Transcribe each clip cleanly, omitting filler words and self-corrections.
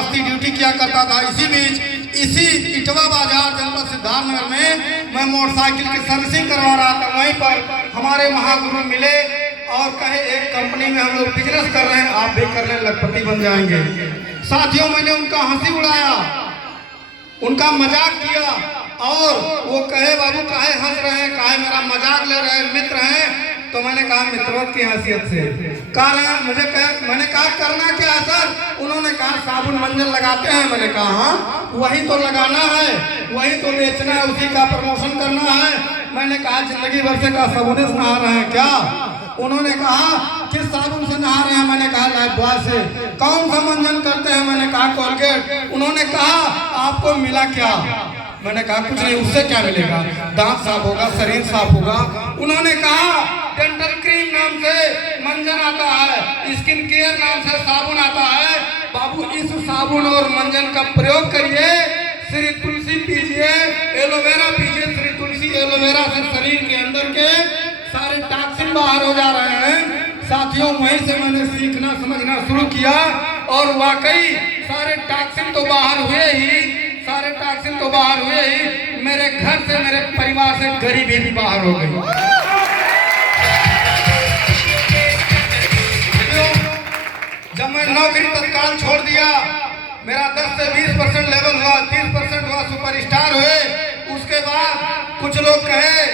बस्ती duty किया करता था। इसी बीच इसी इटवा बाजार जनपद सिद्धार्थनगर में मैं मोटरसाइकिल की सर्विसिंग करवा रहा था। वहीं पर हमारे महागुरु मिले और कहे एक कंपनी में हम लोग बिजनेस कर रहे हैं, आप भी करने लखपति बन जाएंगे। साथियों, मैंने उनका हंसी उड़ाया, उनका मजाक किया और वो कहे बाबू काहे हंस रहे हैं, काहे मेरा मजाक ले रहे हैं, मित्र हैं। तो मैंने कहा मित्रवत की हैसियत से कह रहे हैं। मैंने कहा करना क्या है सर? उन्होंने कहा साबुन मंजन लगाते हैं। मैंने कहा हाँ वही तो लगाना है, वही तो बेचना है, उसी का प्रमोशन करना है। मैंने कहा जिंदगी भर से का साबुन से नहा रहे हैं क्या? उन्होंने कहा किस साबुन से नहा रहे हैं? मैंने कहा लाइफ बॉय से। कौन सा मंजन करते हैं? मैंने कहा कोलगेट। उन्होंने कहा आपको मिला क्या? मैंने कहा कुछ नहीं। उससे क्या मिलेगा? दांत साफ होगा, शरीर साफ होगा। उन्होंने कहा डेंटल क्रीम नाम से मंजन आता है, स्किन केयर नाम से साबुन आता है। बाबू इस साबुन और मंजन का प्रयोग करिए, श्री तुलसी पीजिए, एलोवेरा पीजिए। श्री तुलसी एलोवेरा से शरीर के अंदर के सारे टॉक्सिन बाहर हो जा रहे हैं। साथियों, वहीं से मैंने सीखना समझना शुरू किया और वाकई सारे टॉक्सिन तो बाहर हुए ही, सारे टॉक्सिन तो बाहर हुए ही, मेरे घर से, मेरे परिवार से गरीबी भी बाहर हो गई। जब मैं नौकरी तत्काल छोड़ दिया, मेरा 10 से 20% लेवल हुआ, 30% हुआ, सुपरस्टार हुए। उसके बाद कुछ लोग कहे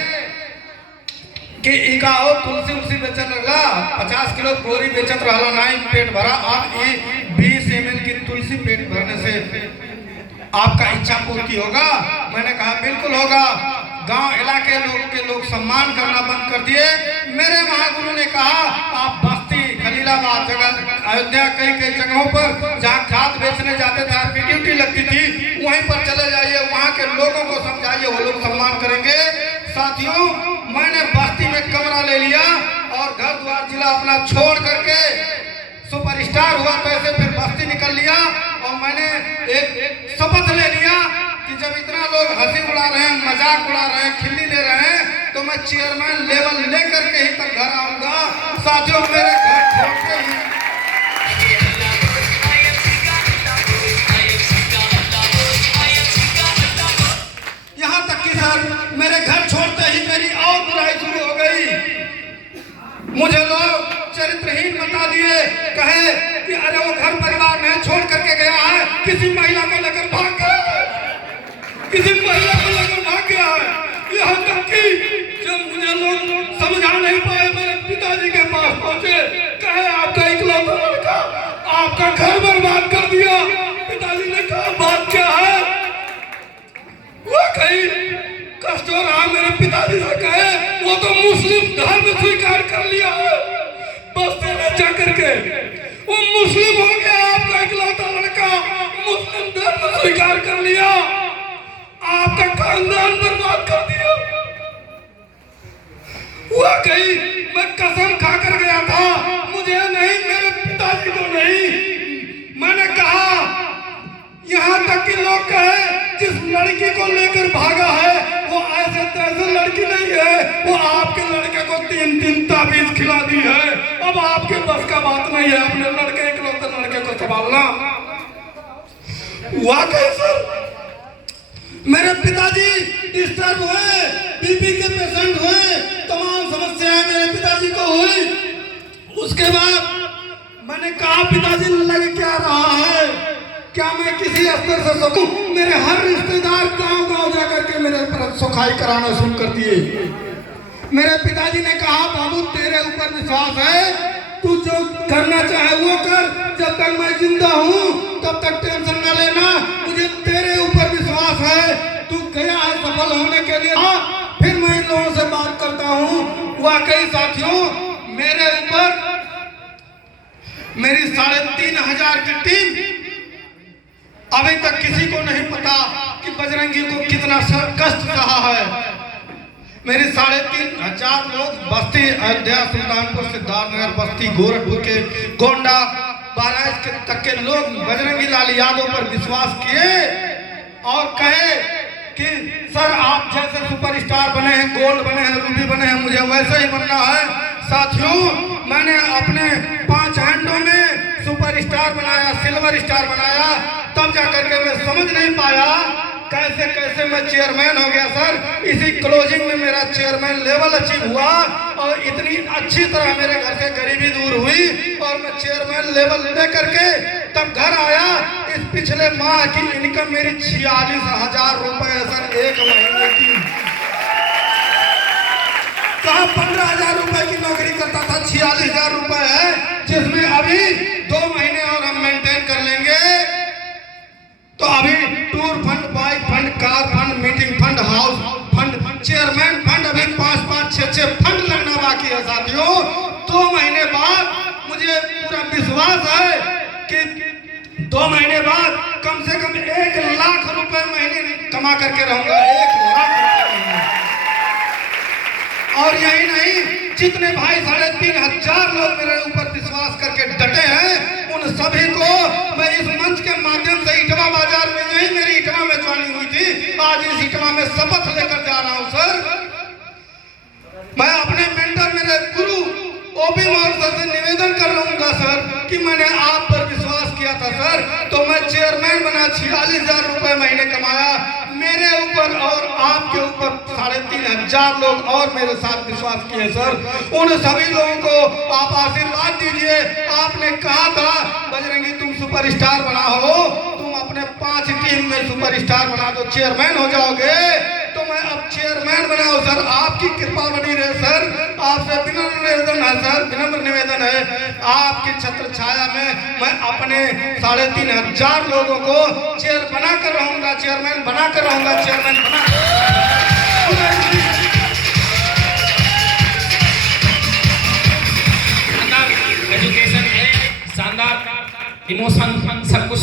कि इकाओ तुलसी उलसी बेचत रहा, 50 किलो बोरी बेचत रहा, नहीं पेट भरा। अब ये 20 ml की तुलसी पेट भरने से आपका इच्छा पूर्ति होगा? मैंने कहा बिल्कुल होगा। गांव इलाके के लोग सम्मान करना बंद कर दिए। मेरे महागुरु ने कहा आप बस्ती, खलीलाबाद, अयोध्या, कई जगहों पर जहाँ खाद बेचने जाते थे, आपकी ड्यूटी लगती थी, वहीं पर चले जाइए, वहाँ के लोगों को समझाइए, वो लोग सम्मान करेंगे। साथियों, मैंने बस्ती में कमरा ले लिया और घर द्वार जिला अपना छोड़ करके सुपरस्टार हुआ। तो ऐसे फिर बस्ती निकल लिया और मैंने एक शपथ ले लिया कि जब इतना लोग हंसी उड़ा रहे हैं, मजाक उड़ा रहे हैं, खिल्ली ले रहे हैं, तो मैं चेयरमैन लेवल लेकर के ही तक घर आऊंगा। साथियों, मेरे घर छोड़ते ही यहाँ तक कि सर मेरे घर छोड़ते ही मेरी और बुराई शुरू हो गई। मुझे लोग चरित्रहीन बता दिए, कहे कि अरे वो घर परिवार में छोड़ करके गया है, किसी महिला को लेकर भाग गया है, किसी महिला को लेकर भाग गया है। यहाँ तक कि जब मुझे लोग समझा नहीं पाए, मेरे पिताजी के पास पहुंचे, कहे आपका इकलौता लड़का आपका घर बर्बाद कर दिया। पिताजी ने कहा बात क्या है? वो कहीं कष्ट हो रहा। मेरे पिताजी से कहे वो तो मुस्लिम धर्म स्वीकार कर लिया है, बस्ती में जाकर के वो मुस्लिम हो गया। आपका इकलौता लड़का मुस्लिम धर्म स्वीकार कर लिया, आपका खानदान बर्बाद कर दिया। वो कहीं मैं कसम खाकर गया था, मुझे नहीं, मेरे पिताजी को नहीं। मैंने कहा यहाँ तक कि लोग कहे जिस लड़की को लेकर भागा है वो ऐसे तैसे लड़की नहीं है, वो आपके लड़के को 3-3 ताबीज खिला दी है। अब आपके बस का बात नहीं है अपने लड़के, इकलौते लड़के को संभालना। वाकई सर मेरे पिताजी डिस्टर्ब हुए, बीपी के पेशेंट हुए, तमाम समस्याएं मेरे पिताजी को हुई। उसके बाद मैंने कहा पिताजी लग क्या रहा है, क्या मैं किसी स्तर से सकूं? मेरे हर रिश्तेदार गांव-गांव जाकर के मेरे पर सुखाई कराना शुरू कर दिए। मेरे पिताजी ने कहा बाबू तेरे ऊपर विश्वास है, तू जो करना चाहे वो कर, जब तक मैं जिंदा हूँ तब तक टेंशन न लेना, मुझे तेरे ऊपर विश्वास है, तू गया है सफल होने के लिए। फिर मैं इन लोगों से बात करता हूँ। वाकई साथियों, मेरे ऊपर मेरी 3500 की टीम, अभी तक किसी को नहीं पता कि बजरंगी को कितना कष्ट सहा है। मेरी 3500 लोग बस्ती, अयोध्या, सुल्तानपुर, सिद्धार्थनगर, बस्ती, गोरखपुर के गोंडा, बहराइच तक के लोग बजरंगी लाल यादव पर विश्वास किए और कहे कि सर आप जैसे सुपरस्टार बने हैं, गोल्ड बने हैं, रूबी बने हैं, मुझे वैसे ही बनना है। साथियों, मैंने अपने 5 हैंडों में सुपर सुपर स्टार बनाया, सिल्वर स्टार बनाया, तब जा करके मैं समझ नहीं पाया कैसे कैसे मैं चेयरमैन हो गया सर। इसी क्लोजिंग में मेरा चेयरमैन लेवल अचीव हुआ और इतनी अच्छी तरह मेरे घर से गरीबी दूर हुई और मैं चेयरमैन लेवल ले करके तब घर आया। इस पिछले माह की इनकम मेरी 46,000 रुपए सर, एक महीने की। कहाँ 15,000 रुपए की नौकरी करता था, 46,000 रुपए है, जिसमें अभी 2 महीने और हम मेंटेन कर लेंगे तो अभी tour fund, bike fund, car fund, meeting fund, house fund, chairman fund, अभी 5-5, 6-6 फंड लगना बाकी है साथियों। 2 महीने बाद मुझे पूरा विश्वास है कि 2 महीने बाद कम से कम 1 लाख रुपए महीने कमा करके रहूंगा, 1 लाख रुपए। और यही नहीं, जितने भाई 3,500 लोग मेरे ऊपर विश्वास करके डटे हैं, उन सभी को मैं इस मंच के माध्यम से इटवा बाजार में, यही मेरी इटवा में ज्वाइनिंग हुई थी, आज इस इटवा में शपथ लेकर जा रहा हूं सर। मैं अपने मेंटर, मेरे गुरु ओपी मौर्य सर से निवेदन कर रहूंगा सर कि मैंने आप पर विश्वास किया था सर, तो मैं चेयरमैन बना, 46,000 रुपए महीने कमाया। मेरे ऊपर और आपके ऊपर 3,500 लोग और मेरे साथ विश्वास किए सर। उन सभी लोगों को आप आशीर्वाद दीजिए। आपने कहा था बजरंगी तुम सुपरस्टार बना हो, तुम अपने 5 टीम में सुपरस्टार बना दो, चेयरमैन हो जाओगे। तो मैं अब चेयरमैन बना हूं सर, आपकी कृपा बनी रहे सर। आपसे विनम्र निवेदन है सर, विनम्र निवेदन है, आपकी छत्र छाया में मैं अपने 3,500 लोगों को चेयर बना कर रहूंगा, चेयरमैन बना कर रहूंगा, चेयरमैन बना। शानदार एजुकेशन है, शानदार इमोशन, सब कुछ